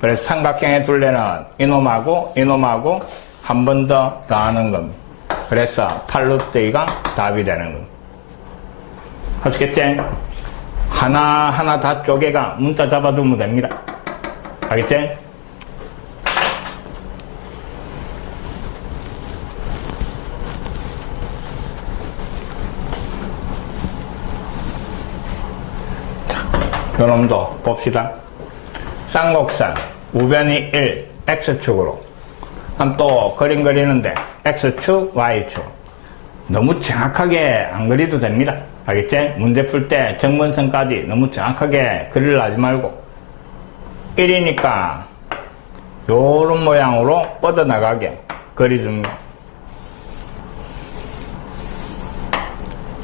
그래서 삼각형의 둘레는 이놈하고 이놈하고 한 번 더 더하는 겁니다. 그래서 8루트 2가 답이 되는 겁니다. 아시겠지? 하나하나 다 쪼개가 문자 잡아두면 됩니다. 알겠지? 요놈도 봅시다. 쌍곡선 우변이 1 X축으로 그럼 또 그림 그리는데 X축 Y축 너무 정확하게 안 그리도 됩니다. 알겠지? 문제 풀 때 정근선까지 너무 정확하게 그리려 하지 말고 1이니까 요런 모양으로 뻗어나가게 그려줍니다.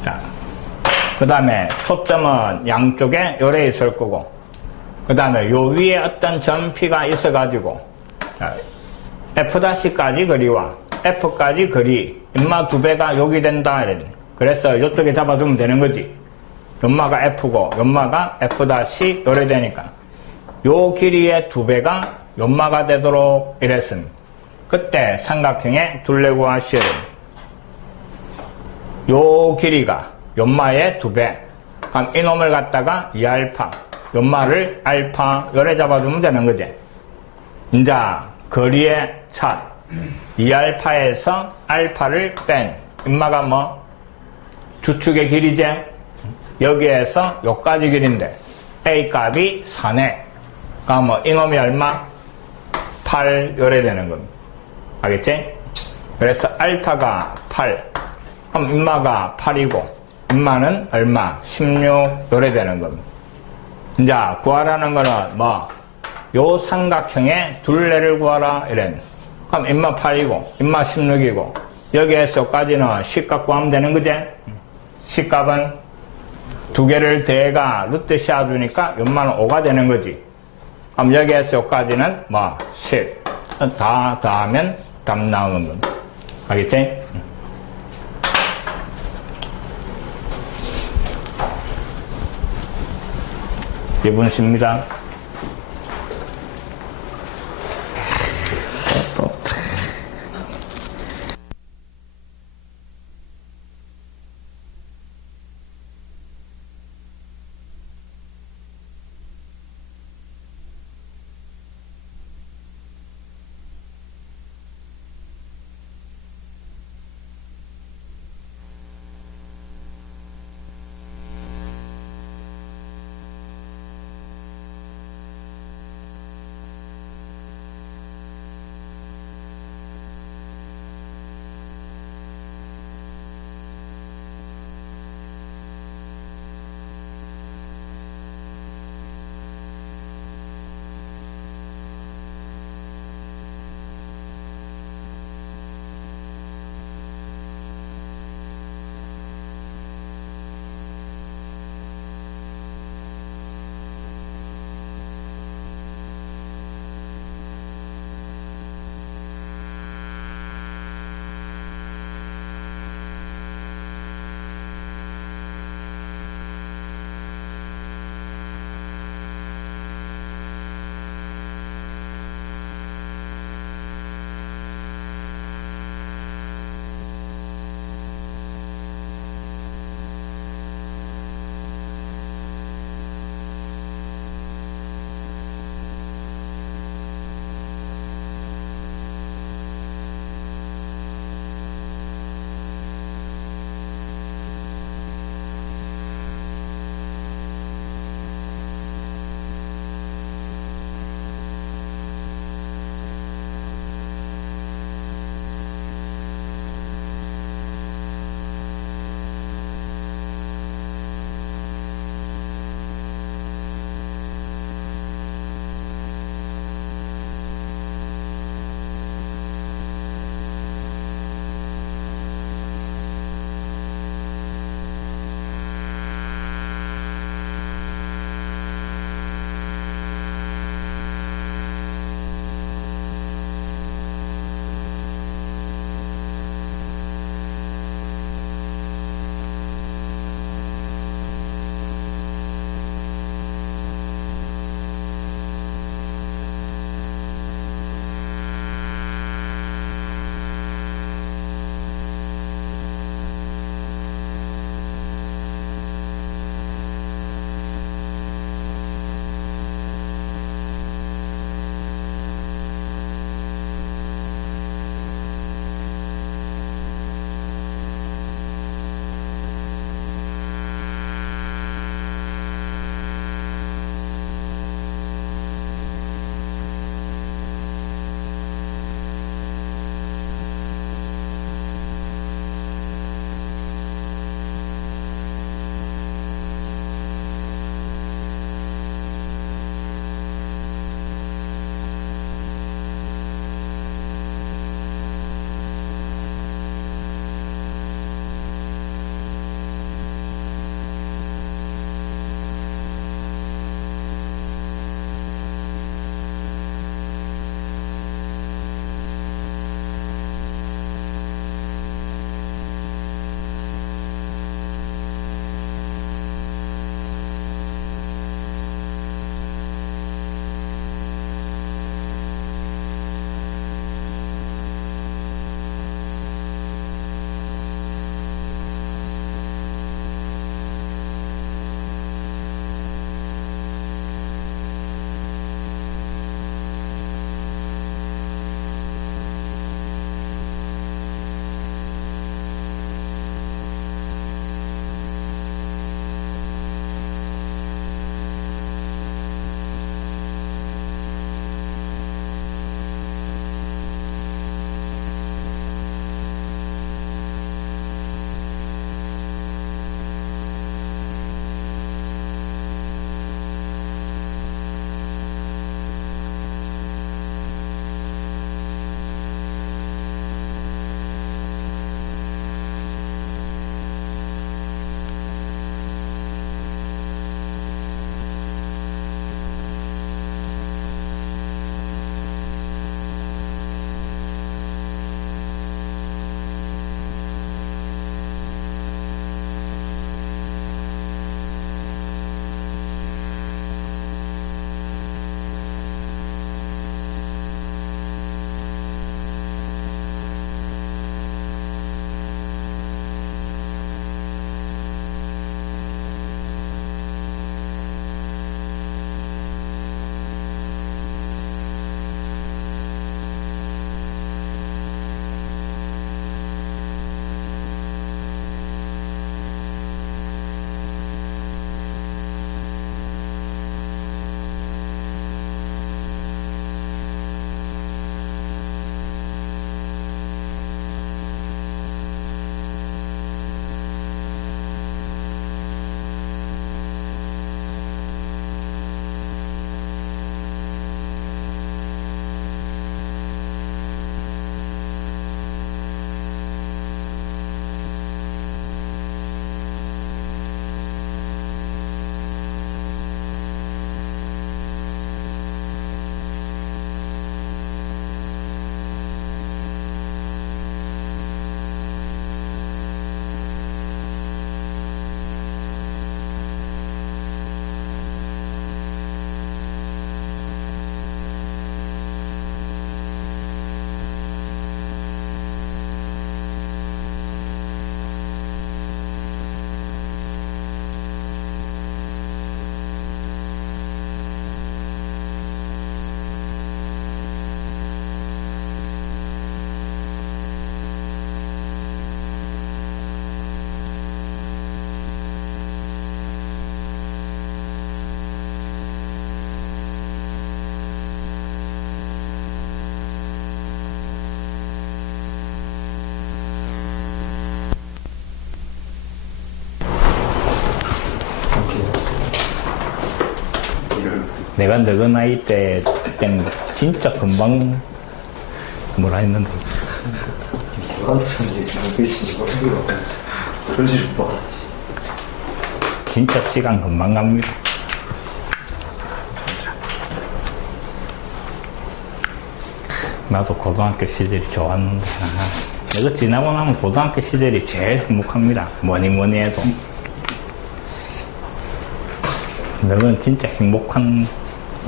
자, 그 다음에 초점은 양쪽에 요래 있을 거고, 그 다음에 요 위에 어떤 점 P가 있어가지고 F'까지 거리와 F까지 거리 인마 두 배가 여기 된다 이래. 그래서 이쪽에 잡아두면 되는 거지. 연마가 F고 연마가 F' 요래 되니까 요 길이의 두 배가 연마가 되도록 이랬습니다. 그때 삼각형의 둘레 구하시오. 요 길이가 연마의 두 배. 그럼 이놈을 갖다가 2알파 연마를 알파 요래 잡아주면 되는 거지. 이제 거리의 차 2알파에서 알파를 뺀 인마가 뭐 주축의 길이지. 여기에서 요까지 길인데 A 값이 4네. 그러면 이놈이 얼마? 8 요래 되는 겁니다. 알겠지? 그래서 알파가 8 그럼 인마가 8이고 인마는 얼마? 16 요래 되는 겁니다. 이제 구하라는 거는 뭐 요 삼각형의 둘레를 구하라 이랬네. 그럼 인마 8이고 인마 16이고 여기에서 여기까지는 C값 구하면 되는 거지? C값은 두 개를 대가 루트 씌워주니까 연마는 5가 되는 거지. 그럼 여기에서 여기까지는 뭐 10 다 더하면 답 나오는 겁니다. 알겠지? 예분씨입니다. 내가 너그 나이 때는 진짜 금방 뭐라 했는데. 누가 소리하는데 지금 글씨 뭐라고요? 글씨를 봐. 진짜 시간 금방 갑니다. 나도 고등학교 시절이 좋았는데, 내가 지나고 나면 고등학교 시절이 제일 행복합니다. 뭐니 해도. 너는 진짜 행복한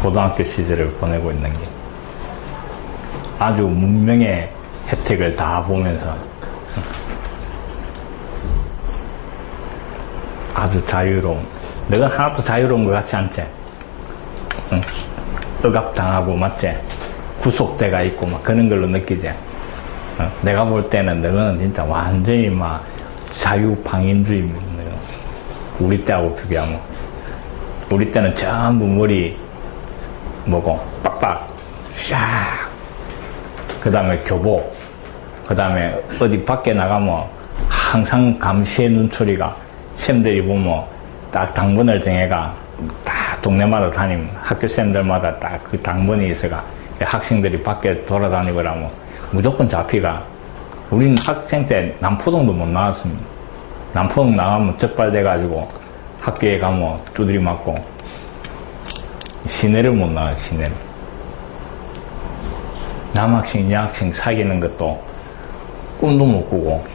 고등학교 시절을 보내고 있는 게 아주 문명의 혜택을 다 보면서 아주 자유로운, 너가 하나도 자유로운 것 같지 않지? 응. 억압당하고 맞지? 구속대가 있고 막 그런 걸로 느끼지? 내가 볼 때는 너는 진짜 완전히 막 자유방임주의입니다. 우리 때하고 비교하면. 우리 때는 전부 머리 뭐고 빡빡 샥, 그 다음에 교복, 그 다음에 어디 밖에 나가면 항상 감시의 눈초리가, 쌤들이 보면 딱 당번을 정해가 다 동네마다 다니면 학교 쌤들마다 딱 그 당번이 있어가 학생들이 밖에 돌아다니고 그러면 무조건 잡히가. 우리는 학생 때 남포동도 못 나왔습니다. 남포동 나가면 적발돼가지고 학교에 가면 두드리 맞고 시내를 못 나가. 시내를. 남학생 여학생 사귀는 것도 꿈도 못 꾸고,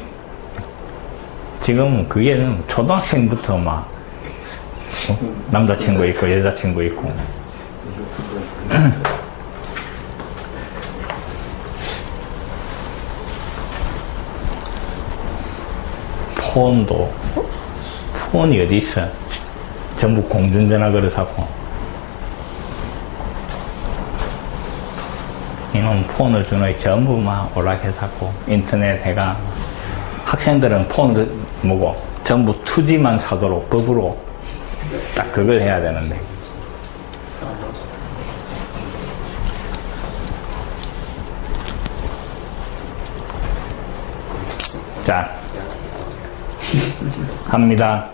지금은 그게 초등학생부터 막 남자친구 있고 여자친구 있고. 폰이 어디 있어? 전부 공중전화 걸어사고. 이놈 폰을 주노 전부 막 오락해사고 인터넷 해가. 학생들은 폰을 뭐고 전부 2G만 사도록 법으로 딱 그걸 해야 되는데. 자, 합니다.